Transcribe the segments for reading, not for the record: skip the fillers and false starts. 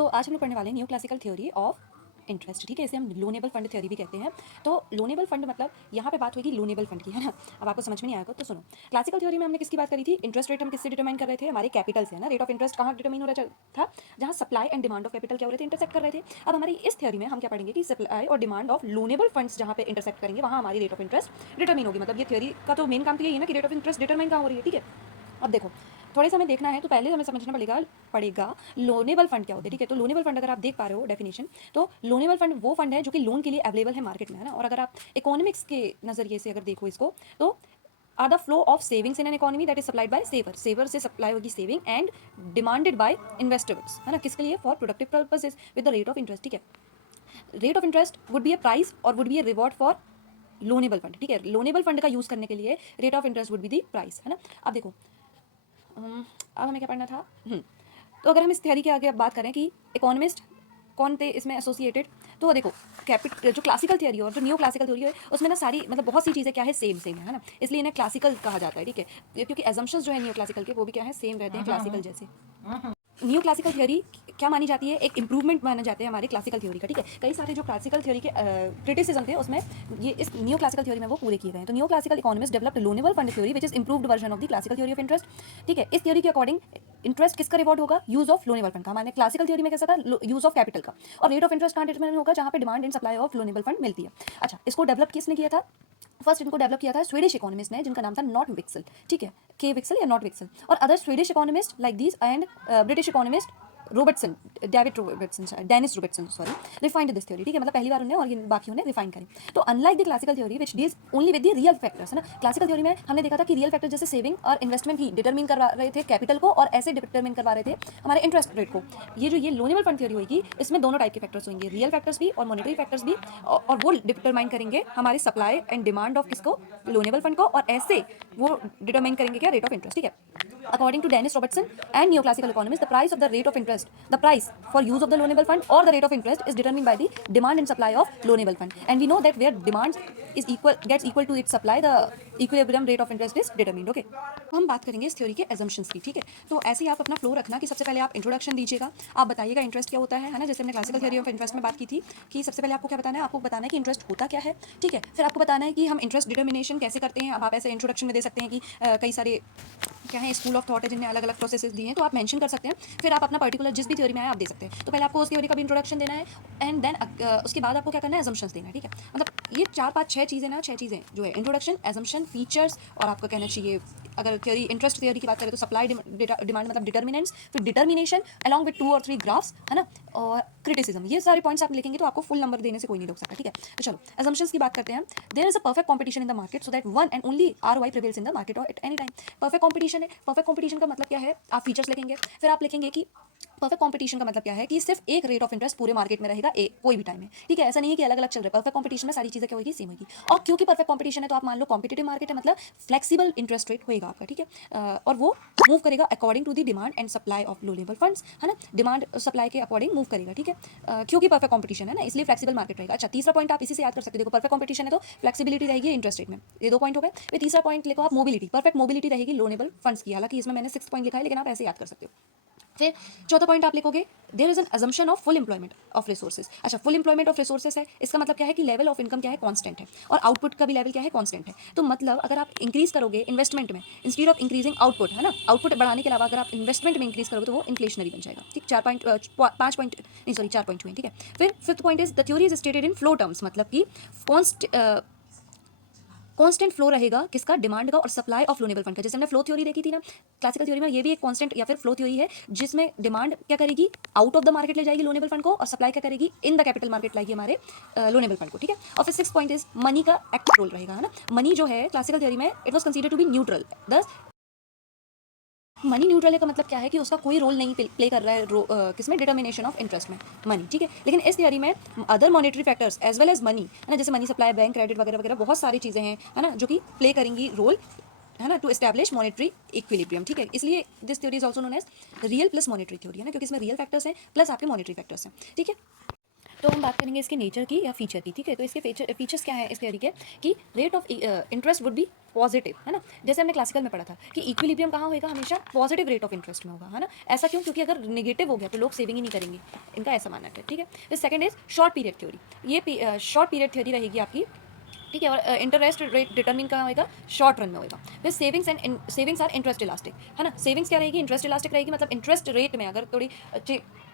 तो आज हम लोग पढ़ने वाले हैं new classical theory of interest. ठीक है, इसे हम लोनेबल फंड थ्योरी भी कहते हैं। तो लोनेबल फंड मतलब यहाँ पे बात होगी लोनेबल फंड की, है ना। अब आपको समझ में नहीं आएगा तो सुनो। क्लासिकल थ्योरी में हमने किसकी बात करी थी? इंटरेस्ट रेट हम किससे डिटरमाइन कर रहे थे? हमारे कैपिटल से, है ना। रेट ऑफ इंटरेस्ट कहाँ डिटरमाइन हो रहा था? जहाँ supply and demand of capital क्या हो रहे थे? इंटरसेक्ट कर रहे थे। अब हमारी इस थ्योरी में हम क्या पढ़ेंगे कि सप्लाई और डिमांड ऑफ लोनेबल फंड्स जहाँ पे इंटरसेक्ट करेंगे वहाँ हमारी रेट ऑफ इंटरेस्ट डिटरमाइन होगी। मतलब ये थ्योरी का तो मेन काम तो यही है ना कि रेट ऑफ इंटरेस्ट डिटरमाइन कहाँ हो रही है। ठीक है, अब देखो थोड़े से हमें देखना है तो पहले हमें समझना पड़ेगा लोनेबल फंड क्या होते हैं। ठीक है, तो लोनेबल फंड अगर आप देख पा रहे हो डेफिनेशन, तो लोनेबल फंड वो फंड है जो कि लोन के लिए अवेलेबल है मार्केट में, है ना। और अगर आप इकोनॉमिक्स के नज़रिए से अगर देखो इसको, तो are the flow of savings in an economy that is supplied by saver. Saver से सप्लाई होगी saving and demanded by investors, है ना। किसके लिए? For productive purposes with the rate of interest. ठीक है, rate of interest would be a price or would be a reward for loanable fund. ठीक है, लोनेबल फंड का यूज करने के लिए rate of interest would be the price, है ना। अब देखो अब हमें क्या पढ़ना था। तो अगर हम इस थ्योरी के आगे अब बात करें कि इकोनॉमिस्ट कौन थे इसमें एसोसिएटेड, तो देखो जो क्लासिकल थ्योरी और जो न्यू क्लासिकल थ्योरी है उसमें ना सारी मतलब बहुत सी चीज़ें क्या है सेम है ना। इसलिए इन्हें क्लासिकल कहा जाता है। ठीक है, क्योंकि एजम्पशंस जो है न्यू क्लासिकल के वो भी क्या है सेम रहते हैं क्लासिकल जैसे। न्यू क्लासिकल थ्योरी क्या मानी जाती है? एक इंप्रूवमेंट माना जाते हैं हमारे क्लासिकल थ्योरी का। ठीक है, कई सारे जो क्लासिकल थ्योरी के क्रिटिसिज्म थे उसमें ये इस न्यू क्लासिकल थ्योरी में वो पूरे किए गए हैं। तो new classical economist developed loanable fund theory which is improved version of the classical theory of interest. ठीक है, इस थ्योरी के अकॉर्डिंग इंटरेस्ट किसका रिवॉर्ड होगा? यूज ऑफ लोनेबल फंड का। हमारे क्लासिकल थ्योरी में कैसा था? यूज ऑफ कैपिटल का। और रेट ऑफ इंटरेस्ट कहाँ डिटरमाइन होगा? जहाँ पे demand and supply of loanable fund मिलती है। अच्छा, इसको डेवलप किसने किया था? फर्स्ट इनको डेवलप किया था स्वीडिश इकोनॉमिस्ट ने जिनका नाम था नॉट विक्सल। ठीक है, के विक्सल या नॉट विक्सल। और other Swedish economist like these and British economist Robertson, Dennis Robertson sorry, refined this theory. ठीक है, मतलब पहली बार उन्हें और बाकियों ने रिफाइन करी। तो unlike the classical theory which deals only with the real factors, है ना। क्लासिकल थ्योरी में हमने देखा था कि रियल फैक्टर जैसे सेविंग और इन्वेस्टमेंट ही डिटरमिन करवा रहे थे कैपिटल को, और ऐसे डिटरमिन करवा रहे थे हमारे इंटरेस्ट रेट को। ये लोनेबल फंड थ्योरी होगी, इसमें दोनों टाइप के फैक्टर्स होंगे, रियल फैक्टर्स भी और मॉनेटरी फैक्टर्स भी, और वो डिटरमाइन करेंगे हमारी सप्लाई एंड डिमांड ऑफ किसको? लोनेबल फंड को, और ऐसे वो डिटरमाइन करेंगे क्या? Rate of interest. ठीक है, according to Dennis Robertson and neoclassical economists, the price of the rate of interest, the price for use of the loanable fund or the rate of interest is determined by the demand and supply of loanable fund. And we know that where demand is gets equal to its supply, the equilibrium rate of interest is determined. Okay, हम बात करेंगे इस theory के assumptions की। ठीक है, तो ऐसे ही आप अपना फ्लो रखना कि सबसे पहले आप इंट्रोडक्शन दीजिएगा, आप बताइएगा इंटरेस्ट क्या होता है ना। जैसे हमने क्लासिकल थ्योरी ऑफ इंटरेस्ट में बात की थी कि सबसे पहले आपको क्या बताना है? आपको बताना है कि इंटरेस्ट होता क्या है। ठीक है, फिर आपको बताना है कि हम इंटरेस्ट डिटर्मिनेशन कैसे करते हैं। अब आप ऐसे इंट्रोडक्शन में दे सकते हैं कि कई सारे क्या है स्कूल ऑफ थॉट है जिनने अलग अलग प्रोसेसेस दिए हैं, तो आप मेंशन कर सकते हैं। फिर आप अपना पर्टिकुलर जिस भी थ्योरी में आए आप दे सकते हैं। तो पहले आपको उस थ्योरी का भी इंट्रोडक्शन देना है एंड देन उसके बाद आपको क्या करना है? एजम्पशंस देना है। ठीक है, मतलब ये 4 5 6 चीज़ें ना, 6 चीज़ें जो है इंट्रोडक्शन, एजम्पशन, फीचर्स, और आपका कहना चाहिए अगर थ्योरी इंटरेस्ट थ्योरी की बात करें तो सप्लाई डिमांड मतलब डिटर्मिनेंट्स, फिर डिटर्मिनेशन अलॉन्ग विद 2 और 3 ग्राफ्स, है ना, और क्रिटिसिज्म। ये सारे पॉइंट्स आप लिखेंगे तो आपको फुल नंबर देने से कोई नहीं रोक सकता। ठीक है, तो चलो एजम्पशंस की बात करते हैं। There is a perfect competition in the market so that one and only ROI prevails in the market or at any time. Perfect competition है। परफेक्ट कंपटीशन का मतलब क्या है? आप फीचर्स लिखेंगे, फिर आप लिखेंगे कि परफेक्ट कंपटीशन का मतलब क्या है कि सिर्फ एक रेट ऑफ इंटरेस्ट पूरे मार्केट में रहेगा कोई भी टाइम में। ठीक है, ऐसा नहीं है कि अलग अलग चल रहा है। परफेक्ट कंपटीशन में सारी चीजें क्या होगी? सेम होगी। और क्योंकि परफेक्ट कंपटीशन है तो आप मान लो कॉम्पिटेटिव मार्केट है, मतलब फ्लेक्सिबल इंटरेस्ट रेट होगा आपका। ठीक है, और वो मूव करेगा according to the demand and supply of loanable funds, है ना। डिमांड सप्लाई के अकॉर्डिंग मूव करेगा। ठीक है, क्योंकि परफेक्ट कंपटीशन है ना, इसलिए फ्लेक्सिबल मार्केट रहेगा। अच्छा, तीसरा पॉइंट आप इसी से याद कर सकते हो। देखो परफेक्ट कंपटीशन है तो फ्लेक्सिबिलिटी रहेगी इंटरेस्ट रेट में। ये 2 पॉइंट हो गए। फिर तीसरा पॉइंट लिखो आप मोबिलिटी। परफेक्ट मोबिलिटी रहेगी लोनेबल फंड्स की। हालांकि इसमें मैंने 6 पॉइंट लिखा है लेकिन आप ऐसे याद कर सकते हो। फिर चौथा पॉइंट आप लिखोगे there is an assumption of full employment of resources. अच्छा, फुल एम्प्लॉयमेंट ऑफ रिसोर्सेज है, इसका मतलब क्या है कि लेवल ऑफ इनकम क्या है? कांस्टेंट है, और आउटपुट का भी लेवल क्या है? कांस्टेंट है। तो मतलब अगर आप इंक्रीज करोगे इन्वेस्टमेंट में इंस्टीड ऑफ इंक्रीजिंग आउटपुट, है ना, आउटपुट बढ़ाने के अलावा अगर आप इन्वेस्टमेंट में इंक्रीज करोगे तो वो इन्फ्लेशनरी बन जाएगा। ठीक, 5 पॉइंट नहीं सॉरी 4 पॉइंट हुए। ठीक है, फिर fifth point is the theory is stated in flow terms, मतलब कि कांस्टेंट फ्लो रहेगा किसका? डिमांड का और सप्लाई ऑफ लोनेबल फंड का। जैसे हमने फ्लो थ्योरी देखी थी ना क्लासिकल थ्योरी में, ये भी एक कांस्टेंट या फिर फ्लो थ्योरी है जिसमें डिमांड क्या करेगी? आउट ऑफ द मार्केट ले जाएगी लोनेबल फंड को, और सप्लाई क्या करेगी? इन द कैपिटल मार्केट लाएगी हमारे लोनेबल फंड को। ठीक है, और फिर 6 पॉइंट इज मनी का एक्टिव रोल रहेगा, है ना। मनी जो है क्लासिकल थ्योरी में it was considered to be neutral. Thus money neutral का मतलब क्या है कि उसका कोई रोल नहीं प्ले कर रहा है किसमें? डिटर्मिनेशन ऑफ इंटरेस्ट में, मनी। ठीक है, लेकिन इस थियरी में other monetary factors as well as money, है ना, जैसे मनी सप्लाई, बैंक क्रेडिट वगैरह वगैरह बहुत सारी चीज़ें हैं, है ना, जो कि प्ले करेंगी रोल, है ना, टू एस्टैब्लिश मॉनेटरी इक्विलिब्रियम। ठीक है, इसलिए this theory is also known as real plus monetary theory, है ना, क्योंकि इसमें रियल फैक्टर्स हैं प्लस आपके मॉनेटरी फैक्टर्स हैं। ठीक है, तो हम बात करेंगे इसके नेचर की या फीचर की, ठीक है। तो इसके फीचर्स क्या है इस थ्योरी के, कि rate of interest would B positive, है ना। जैसे हमने क्लासिकल में पढ़ा था कि इक्विलिब्रियम कहाँ होगा, हमेशा पॉजिटिव रेट ऑफ इंटरेस्ट में होगा, है ना। ऐसा क्यों, क्योंकि अगर नेगेटिव हो गया तो लोग सेविंग ही नहीं करेंगे, इनका ऐसा मानना है, ठीक है। फिर second is short period theory. ये शॉर्ट पीरियड थ्योरी रहेगी आपकी, ठीक है। और इंटरेस्ट रेट डिटरमिन कहाँ होगा, शॉर्ट रन में होगा। फिर सेविंग्स आर इंटरेस्ट इलास्टिक, है ना। सेविंग्स क्या रहेगी, इंटरेस्ट इलास्टिक रहेगी, मतलब इंटरेस्ट रेट में अगर थोड़ी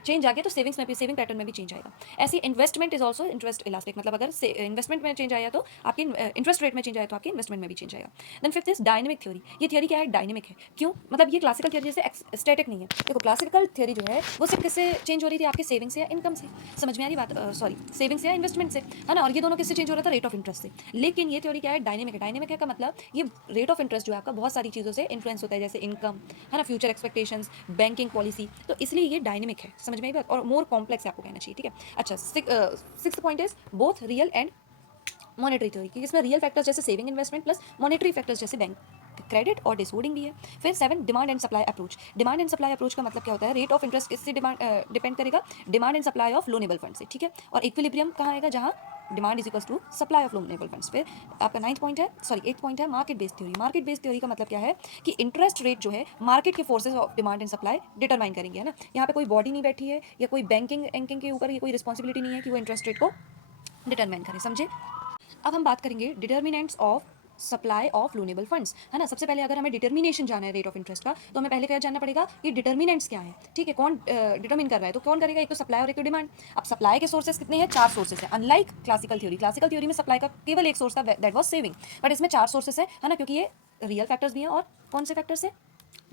चेंज आ गया तो सेविंग्स में भी, सेविंग पैटर्न में भी चेंज आएगा। ऐसी investment is also interest elastic, मतलब अगर इन्वेस्टमेंट में चेंज आया तो आपकी इंटरेस्ट रेट में चेंज आया तो आपके इन्वेस्टमेंट में भी चेंज आएगा। Then fifth is dynamic theory. ये थ्योरी क्या है, डायनेमिक है। क्यों, मतलब ये क्लासिकल थ्योरी जैसे स्टैटिक नहीं है। देखो क्लासिकल थ्योरी जो है वो सिर्फ किससे चेंज हो रही थी, आपके सेविंग से या इनकम से, समझ में आ रही बात, सॉरी सेविंग से या इन्वेस्टमेंट से, है ना। और ये दोनों किससे चेंज हो रहा था, रेट ऑफ इंटरेस्ट से। लेकिन ये थ्योरी क्या है, डायनेमिक है। डायनेमिक है का मतलब ये रेट ऑफ इंटरेस्ट जो है आपका बहुत सारी चीज़ों से इन्फ्लुएंस होता है, जैसे इनकम, है ना, फ्यूचर एक्सपेक्टेशंस, बैंकिंग पॉलिसी, तो इसलिए ये डायनेमिक है, समझ में आई बात, और मोर कॉम्प्लेक्स है आपको कहना चाहिए, ठीक है। अच्छा, six point is both real and monetary theory, क्योंकि इसमें रियल फैक्टर्स जैसे saving investment plus monetary factors जैसे बैंक क्रेडिट और डिसहोल्डिंग भी है। फिर 7 demand and supply approach. Demand and supply approach का मतलब क्या होता है, रेट ऑफ इंटरेस्ट किससे डिपेंड करेगा, demand and supply of loanable fund से, ठीक है। और इक्विलिब्रियम कहाँ आएगा, जहाँ demand is equals to supply of loanable funds. फिर आपका 8th पॉइंट है market based theory. Market based theory का मतलब क्या है कि इंटरेस्ट रेट जो है मार्केट के forces of demand and supply determine करेंगे, है ना। यहाँ पे कोई बॉडी नहीं बैठी है या कोई बैंकिंग के ऊपर ये कोई रिस्पॉन्सिबिलिटी नहीं है कि वो इंटरेस्ट रेट को डिटरमाइन करे, समझे। अब हम बात करेंगे determinants of supply of loanable funds, है ना। सबसे पहले अगर हमें डिटर्मिनेशन जाना है रेट ऑफ इंटरेस्ट का, तो हमें पहले क्या जानना पड़ेगा कि डिटर्मिनेंट्स क्या है, ठीक है। कौन डिटर्मिन कर रहा है, तो कौन करेगा, एक तो सप्लाई और एक तो डिमांड। अब सप्लाई के सोर्सेज कितने हैं, 4 सोर्सेज हैं। अनलाइक क्लासिकल थ्योरी में सप्लाई का केवल एक सोर्स था, दैट वाज सेविंग, बट इसमें 4 सोर्सेज है ना, क्योंकि ये रियल फैक्टर्स भी हैं और कौन से फैक्टर्स हैं,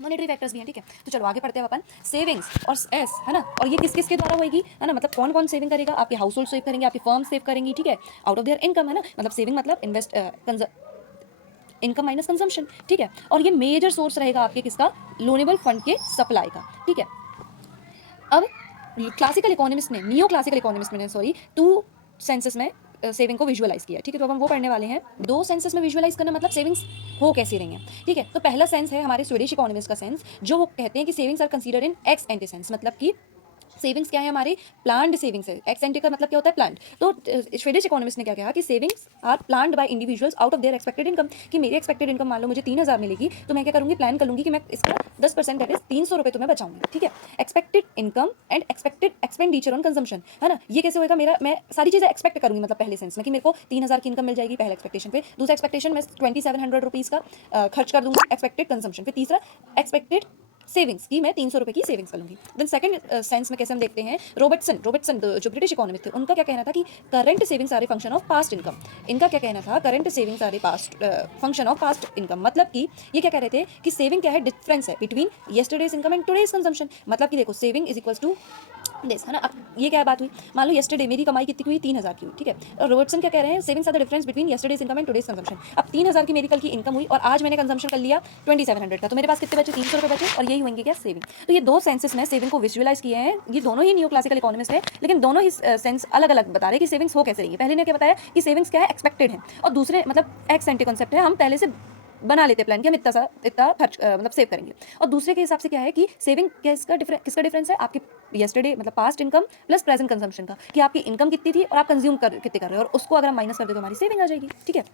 मॉनेटरी फैक्टर्स भी हैं, ठीक है। तो चलो आगे पढ़ते हैं अपन, सेविंग्स और एस, है ना। और ये किस किस के द्वारा होगी, है ना, मतलब कौन कौन सेविंग करेगा, आपके हाउस होल्ड सेव करेंगे, आपकी फर्म सेव करेंगी, ठीक है, आउट ऑफ देयर इनकम, है ना। मतलब सेविंग मतलब इनकम माइनस कंजम्पशन, ठीक है। और ये मेजर सोर्स रहेगा आपके किसका, लोनेबल फंड के सप्लाई का, ठीक है। अब नियो क्लासिकल इकोनॉमिस्ट ने सॉरी 2 सेंसेस में सेविंग को विजुअलाइज किया, ठीक है। तो अब हम वो पढ़ने वाले हैं। 2 सेंसेस में विजुअलाइज करना मतलब सेविंग्स हो कैसी रही हैं, ठीक है। तो पहला सेंस है हमारे स्वीडिश इकोनॉमिस्ट का सेंस, जो वो कहते हैं कि savings are considered in ex ante sense, मतलब कि सेविंग्स क्या है हमारी, प्लान्ड सेविंग्स है। एक्स एंटी का मतलब क्या होता है, प्लान्ड। तो स्वीडिश इकोनॉमिस्ट ने क्या कहा कि savings are planned by individuals out of their expected income, कि मेरी एक्सपेक्टेड इनकम मान लो मुझे 3000 मिलेगी, तो मैं क्या करूंगी, प्लान कर लूंगी कि मैं इसका 10% दैट इज 300 रुपये तो मैं बचाऊंगी, ठीक है। Expected income and expected expenditure on consumption, है ना। ये कैसे होगा, मेरा मैं सारी चीज़ें एक्सपेक्ट करूंगी, मतलब पहले सेंस में कि मेरे को 3000 की इनकम मिल जाएगी, पहले एक्सपेक्टेशन पे। दूसरा एक्सपेक्टेशन मैं 2700 रुपीज़ का खर्च कर दूंगी, एक्सपेक्टेड कंजम्पशन। फिर तीसरा एक्सपेक्टेड सेविंग्स की मैं 300 रुपये की सेविंग्स कर लूँगी। देन सेकंड सेंस में कैसे हम देखते हैं, रॉबर्टसन जो ब्रिटिश इकोनॉमिस्ट थे, उनका क्या कहना था कि current savings are a function of past income. इनका क्या कहना था, current savings are a function of past income, मतलब कि ये क्या कह रहे थे कि सेविंग क्या है, डिफरेंस है between yesterday's income and today's consumption. मतलब कि देखो saving is equals to this, है ना। अब ये क्या बात हुई, मान लो येस्टरडे मेरी कमाई कितनी हुई, 3000 की हुई, ठीक है। और रॉबर्टसन क्या कह रहे हैं, savings are the difference between yesterday's income and today's consumption. अब 3000 की मेरी कल की इनकम हुई और आज मैंने कंजम्पशन कर लिया 2700 का, तो मेरे पास कितने बचे, 300 रुपये बचे, और यही होंगे क्या, सेविंग। तो ये 2 सेंसेस में सेविंग को विजुअलाइज किए हैं। ये दोनों ही न्यू क्लासिकल इकोनॉमिस्ट है, लेकिन दोनों ही सेंस अलग अलग बता रहे हैं कि सेविंग्स हो कैसे रही है। पहले ने क्या बताया कि सेविंग्स क्या है, एक्सपेक्टेड है, और दूसरे मतलब एक्स एंटी कॉन्सेप्ट है, हम पहले से बना लेते प्लान कि हम इतना खर्च मतलब सेव करेंगे। और दूसरे के हिसाब से क्या है कि सेविंग किसका डिफरेंस है, आपके येस्टरडे मतलब past income plus present consumption का, कि आपकी इनकम कितनी थी और आप कंज्यूम कितने कर रहे हो, और उसको अगर हम माइनस कर दे तो हमारी सेविंग आ जाएगी, ठीक है।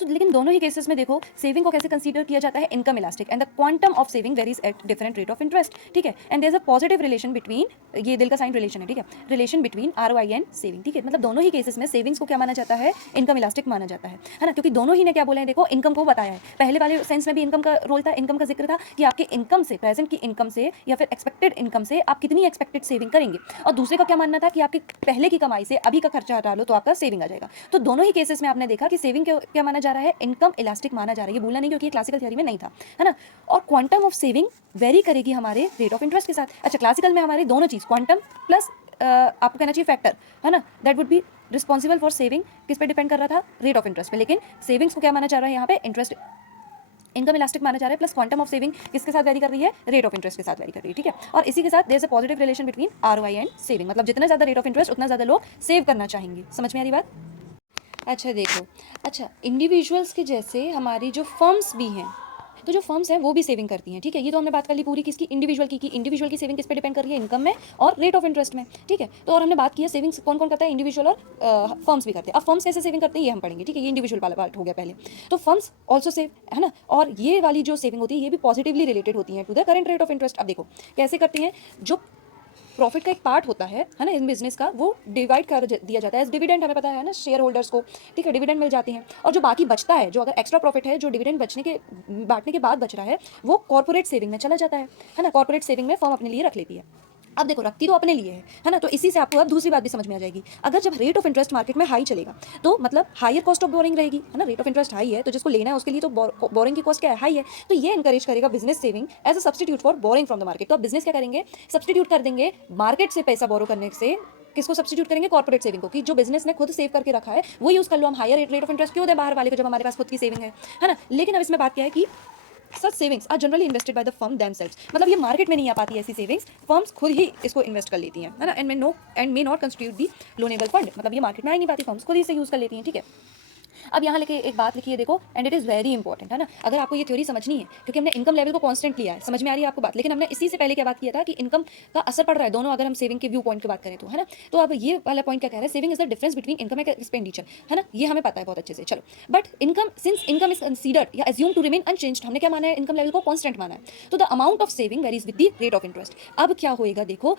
तो लेकिन दोनों ही केसेस में देखो सेविंग को कैसे कंसीडर किया जाता है, income elastic, and the quantum of saving varies at different rate of interest, ठीक है। And there is a positive relation between, ये दिल का साइन रिलेशन है, ठीक है, relation between ROI and saving, ठीक है। मतलब दोनों ही केसेस में सेविंग्स को क्या माना जाता है, इनकम इलास्टिक माना जाता है ना, क्योंकि दोनों ही ने क्या बोला है, देखो इनकम को बताया है। पहले वाले सेंस में भी इनकम का रोल था, इनकम का जिक्र था कि आपके इनकम से, प्रेजेंट की इनकम से या फिर एक्सपेक्टेड इनकम से आप कितनी एक्सपेक्टेड सेविंग करेंगे, और दूसरे का क्या मानना था कि आपके पहले की कमाई से अभी का खर्चा हटा लो तो आपका सेविंग आ जाएगा। तो दोनों ही केसेस में आपने देखा कि सेविंग क्या माना जा रहा है, इनकम इलास्टिक माना जा रहा है। ये भूलना नहीं, क्योंकि क्लासिकल थ्योरी में नहीं था, है ना। और क्वांटम ऑफ सेविंग वेरी करेगी हमारे रेट ऑफ इंटरेस्ट के साथ। अच्छा, क्लासिकल में हमारे दोनों चीज क्वांटम प्लस आपको कहना चाहिए फैक्टर, है ना, that would be responsible for saving, किस पे डिपेंड कर रहा था, रेट ऑफ इंटरेस्ट पे। लेकिन सेविंग्स को क्या माना जा रहा है यहाँ पे, इंटरेस्ट इनकम इलास्टिक माना जा रहा है, प्लस क्वांटम ऑफ सेविंग किसके साथ वेरी कर रही है, रेट ऑफ इंटरेस्ट के साथ वेरी कर रही है, ठीक है। और इसी के साथ there is a positive relation between ROI and saving, मतलब जितना ज्यादा रेट ऑफ इंटरेस्ट उतना ज्यादा लोग सेव करना चाहेंगे। समझ में आ रही बात। अच्छा देखो, अच्छा इंडिविजुअल्स के जैसे हमारी जो फर्म्स भी हैं, तो जो फर्म्स हैं वो भी सेविंग करती हैं, ठीक है। ये तो हमने बात कर ली पूरी किसकी, इंडिविजुअल की इंडिविजुअल की सेविंग किस पे डिपेंड कर रही है, इनकम में और रेट ऑफ इंटरेस्ट में, ठीक है। तो और हमने बात की है सेविंग्स कौन कौन करता है, इंडिविजुअल और फर्म्स भी करते हैं। अब फर्म्स कैसे सेविंग करते हैं ये हम पढ़ेंगे, ठीक है। ये इंडिविजुअल वाला पार्ट हो गया पहले। तो फर्म्स ऑल्सो सेव, है ना। और ये वाली जो सेविंग होती है ये भी पॉजिटिवली रिलेटेड होती है to the current rate of interest. अब देखो कैसे करते हैं, जो प्रॉफिट का एक पार्ट होता है ना, इन बिजनेस का, वो डिवाइड कर दिया जाता है एज डिविडेंड, हमें पता है ना, शेयर होल्डर्स को, ठीक है, डिविडेंड मिल जाती हैं। और जो बाकी बचता है, जो अगर एक्स्ट्रा प्रॉफिट है, जो डिविडेंड बांटने के बाद बच रहा है, वो कॉर्पोरेट सेविंग में चला जाता है ना। कॉर्पोरेट सेविंग में फर्म अपने लिए रख लेती है। अब देखो रखती तो अपने लिए है ना। तो इसी से आपको अब दूसरी बात भी समझ में आ जाएगी, अगर जब रेट ऑफ इंटरेस्ट मार्केट में हाई चलेगा तो मतलब हायर कॉस्ट ऑफ बोरिंग रहेगी, है ना। रेट ऑफ इंटरेस्ट हाई है तो जिसको लेना है उसके लिए तो बोरिंग की कॉस्ट क्या है, हाई है। तो ये इंकरेज करेगा business saving as a substitute for borrowing from the market. तो अब बिजनेस क्या करेंगे, सब्सटीट्यूट कर देंगे मार्केट से पैसा बोरो करने से, किसको सब्सटीट्यूट करेंगे, कॉर्पोरेट सेविंग को, कि जो बिजनेस ने खुद सेव करके रखा है वो यूज कर लो हम। हायर रेट ऑफ इंटरेस्ट क्यों दे बाहर वाले को जब हमारे पास खुद की सेविंग है ना। लेकिन अब इसमें बात क्या है कि such savings are generally invested by the firm themselves, मतलब ये मार्केट में नहीं आ पाती ऐसी सेविंग्स, फर्म्स खुद ही इसको इन्वेस्ट कर लेती हैं, है ना। And may not constitute the loanable fund, मतलब ये मार्केट में आ ही नहीं पाती, फर्म्स खुद ही इसे यूज कर लेती हैं, ठीक है। अब यहाँ लेके एक बात लिखी है देखो, and it is very important, है ना। अगर आपको ये थ्योरी समझनी है, क्योंकि हमने इनकम लेवल को कांस्टेंट लिया है, समझ में आ रही है आपको बात। लेकिन हमने इसी से पहले क्या बात किया था कि इनकम का असर पड़ रहा है दोनों, अगर हम सेविंग के व्यू पॉइंट की बात करें तो, है ना। तो अब ये वाला पॉइंट क्या कह रहा है, saving is the difference between income and expenditure, है ना। ये हमें पता है बहुत अच्छे से, चलो। But income, since income is considered या एज्यूम टू रिमेन अनचेंज्ड, हमने क्या माना है, इनकम लेवल को कांस्टेंट माना है, तो the amount of saving varies with the rate of interest. अब क्या होएगा देखो,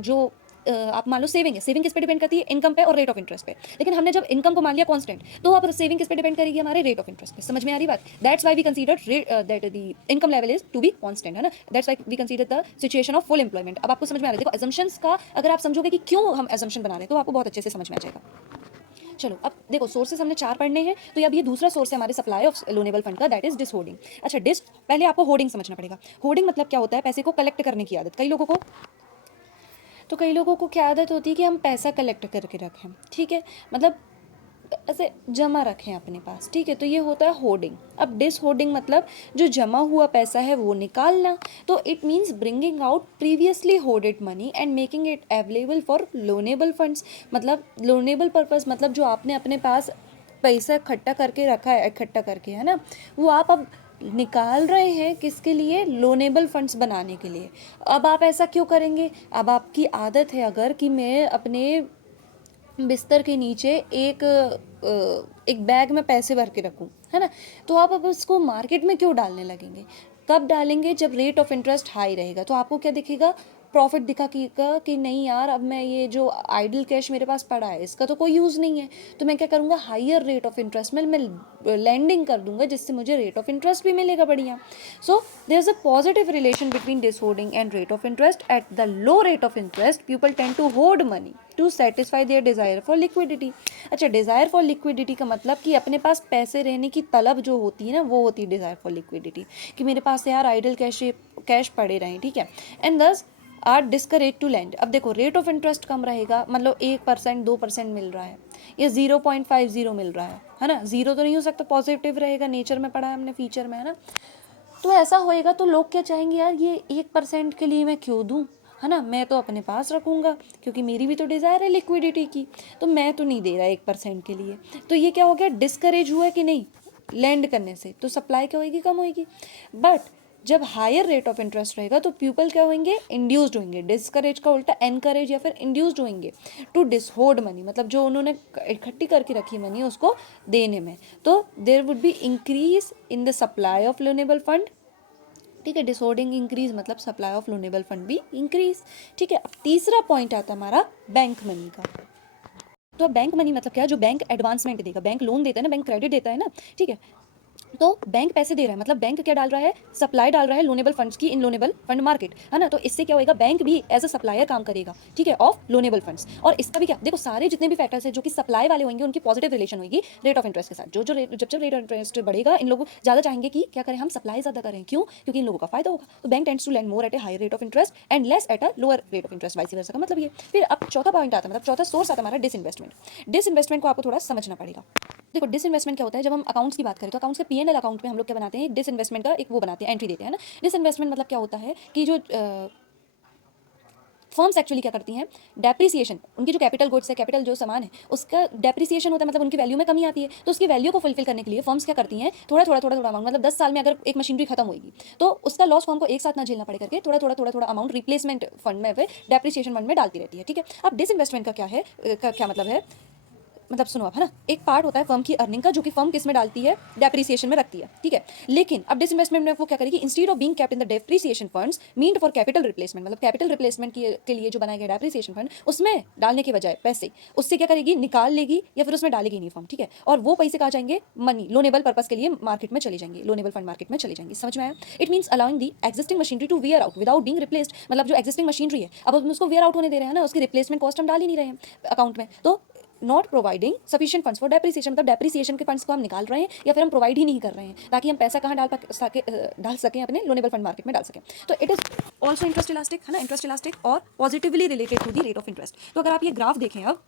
जो आप मान लो सेविंग है, सेविंग किस पे डिपेंड करती है, इनकम पे और रेट ऑफ इंटरेस्ट पे। लेकिन हमने जब इनकम को मान लिया कांस्टेंट, तो अब सेविंग किस पे डिपेंड करेगी, हमारे रेट ऑफ इंटरेस्ट पे। समझ में आ रही बात, that's why we consider that the income level is to be constant, है ना। That's why we consider the situation of full employment. अब आपको समझ में आ रहा है, देखो अजम्पशंस का अगर आप समझोगे कि क्यों हम अजम्पशन बना रहे हैं तो आपको बहुत अच्छे से समझ में आ जाएगा। चलो अब देखो सोर्सेस हमने 4 पढ़ने हैं, तो अब ये दूसरा सोर्स है हमारे सप्लाई ऑफ लोनेबल फंड का, दैट इज डिस होर्डिंग। अच्छा डिस, पहले आपको होर्डिंग समझना पड़ेगा। होर्डिंग मतलब क्या होता है, पैसे को कलेक्ट करने की आदत कई लोगों को क्या आदत होती है कि हम पैसा कलेक्ट करके रखें, ठीक है, मतलब ऐसे जमा रखें अपने पास, ठीक है। तो ये होता है होर्डिंग। अब डिस होर्डिंग मतलब जो जमा हुआ पैसा है वो निकालना। तो it means bringing out previously hoarded money and making it available for loanable funds, मतलब लोनेबल पर्पस, मतलब जो आपने अपने पास पैसा इकट्ठा करके रखा है, इकट्ठा करके, है ना, वो आप अब निकाल रहे हैं किसके लिए, लोनेबल फंड्स बनाने के लिए। अब आप ऐसा क्यों करेंगे, अब आपकी आदत है अगर कि मैं अपने बिस्तर के नीचे एक बैग में पैसे भर के रखूं, है ना, तो आप अब उसको मार्केट में क्यों डालने लगेंगे, कब डालेंगे, जब रेट ऑफ इंटरेस्ट हाई रहेगा। तो आपको क्या दिखेगा, प्रॉफिट दिखेगा कि नहीं यार, अब मैं ये जो आइडल कैश मेरे पास पड़ा है इसका तो कोई यूज़ नहीं है, तो मैं क्या करूँगा, हायर रेट ऑफ इंटरेस्ट में मैं लैंडिंग कर दूंगा, जिससे मुझे रेट ऑफ इंटरेस्ट भी मिलेगा बढ़िया। So there is a positive relation between this hoarding and rate of interest. At the low rate of interest people tend to hoard money to satisfy their desire for liquidity. अच्छा, desire for liquidity का मतलब कि अपने पास पैसे रहने की तलब जो होती है ना, वो होती है डिज़ायर फॉर लिक्विडिटी, कि मेरे पास यार आइडल कैश पड़े रहें, ठीक है। एंड दस आर डिस्करेज टू लैंड। अब देखो रेट ऑफ इंटरेस्ट कम रहेगा, मतलब 1% 2% मिल रहा है, या 0.50 मिल रहा है ना, जीरो तो नहीं हो सकता, पॉजिटिव रहेगा, नेचर में पढ़ा है हमने, फीचर में, है ना। तो ऐसा होएगा तो लोग क्या चाहेंगे, यार ये 1% के लिए मैं क्यों दूँ, है ना, मैं तो अपने पास रखूँगा, क्योंकि मेरी भी तो डिज़ायर है लिक्विडिटी की, तो मैं तो नहीं दे रहा 1% के लिए। तो ये क्या हो गया, डिस्करेज हुआ कि नहीं लैंड करने से, तो सप्लाई क्या होगी, कम होगी। बट जब हायर रेट ऑफ इंटरेस्ट रहेगा तो पीपल क्या होंगे, इंड्यूस्ड होंगे, डिस्करेज का उल्टा एनकरेज या फिर इंड्यूस्ड होंगे टू डिसहोर्ड मनी, मतलब जो उन्होंने इकट्ठी करके रखी मनी उसको देने में। तो there would be increase in the supply of loanable fund, ठीक है, डिसऑर्डिंग इंक्रीज मतलब सप्लाई ऑफ लोनेबल फंड भी इंक्रीज, ठीक है। अब तीसरा पॉइंट आता है हमारा बैंक मनी का। तो बैंक मनी मतलब क्या है, जो बैंक एडवांसमेंट देगा, बैंक लोन देता है ना, बैंक क्रेडिट देता है ना, ठीक है। तो बैंक पैसे दे रहा है, मतलब बैंक क्या डाल रहा है, सप्लाई डाल रहा है लोनेबल फंड्स की इन लोनेबल फंड मार्केट, है ना। तो इससे क्या होएगा, बैंक भी एज अ सप्लायर काम करेगा, ठीक है, ऑफ लोनेबल फंड्स। और इसका भी क्या, देखो सारे जितने भी फैक्टर्स है जो कि सप्लाई वाले होंगे उनकी पॉजिटिव रिलेशन होगी रेट ऑफ इंटरेस्ट के साथ। जब रेट ऑफ इंटरेस्ट बढ़ेगा, इन लोग ज़्यादा चाहेंगे कि क्या करें, हम सप्लाई ज़्यादा करें, क्यों, क्योंकि इन लोगों का फायदा होगा। तो bank tends to lend more at a higher rate of interest and less at a lower rate of interest, vice versa का मतलब ये। फिर अब चौथा पॉइंट आता है, मतलब चौथा सोर्स आता है हमारा डिसइन्वेस्टमेंट। डिसइन्वेस्टमेंट को आपको थोड़ा समझना पड़ेगा। देखो डिसइन्वेस्टमेंट क्या होता है, जब हम अकाउंट्स की बात करें तो अकाउंट्स के पीएनएल अकाउंट में हम लोग क्या बनाते हैं, डिसइन्वेस्टमेंट का एक वो बनाते हैं, एंट्री देते हैं ना। डिसइन्वेस्टमेंट मतलब क्या होता है कि जो फर्म्स एक्चुअली क्या करती हैं, डेप्रिसिएशन, उनकी जो कैपिटल गुड्स है, कैपिटल जो सामान है उसका डेप्रिसिएशन होता है, मतलब उनकी वैल्यू में कमी आती है, तो उसकी वैल्यू को फुलफिल करने के लिए फर्म्स क्या करती हैं, थोड़ा थोड़ा अमाउंट, मतलब 10 साल में अगर एक मशीनरी खत्म होगी तो उसका लॉस फर्म को एक साथ ना झेलना पड़े करके थोड़ा अमाउंट रिप्लेसमेंट फंड में, डेप्रिसिएशन फंड में डालती रहती है, ठीक है। अब डिसइन्वेस्टमेंट का क्या है, क्या मतलब है, मतलब सुनो आप, है ना, एक पार्ट होता है फर्म की अर्निंग का जो कि फर्म किस में डालती है, डेप्रिसिएशन में रखती है, ठीक है। लेकिन अब डिसइन्वेस्टमेंट में वो क्या करेगी, instead of being kept in the depreciation funds meant for capital replacement, मतलब कैपिटल रिप्लेसमेंट के लिए जो बनाया गया डेप्रिसिएशन फंड, उसमें डालने के बजाय पैसे उससे क्या करेगी, निकाल लेगी या फिर उसमें डालेगी नहीं फर्म, ठीक है। और वो पैसे कहाँ जाएंगे, मनी लोनेबल पर्पस के लिए मार्केट में चले जाएंगे, लोनेबल फंड मार्केट में चले जाएंगे। समझ में आया? It means allowing the existing machinery to wear out without being replaced, मतलब जो एक्जिस्टिंग मशीनरी है अब हम उसको वेयर आउट होने दे रहे हैं ना, उसकी रिप्लेसमेंट कॉस्ट हम डाल ही नहीं रहे हैं अकाउंट में, तो not providing sufficient funds for depreciation, मतलब डेप्रिसिएशन के फंड्स को हम निकाल रहे हैं या फिर हम प्रोवाइड ही नहीं कर रहे हैं ताकि हम पैसा कहाँ डाल सकें अपने लोनेबल फंड मार्केट में डाल सकें। तो it is also interest elastic, है ना, इंटरेस्ट इलास्टिक और positively related to the rate of interest. तो अगर आप ये ग्राफ देखें अब,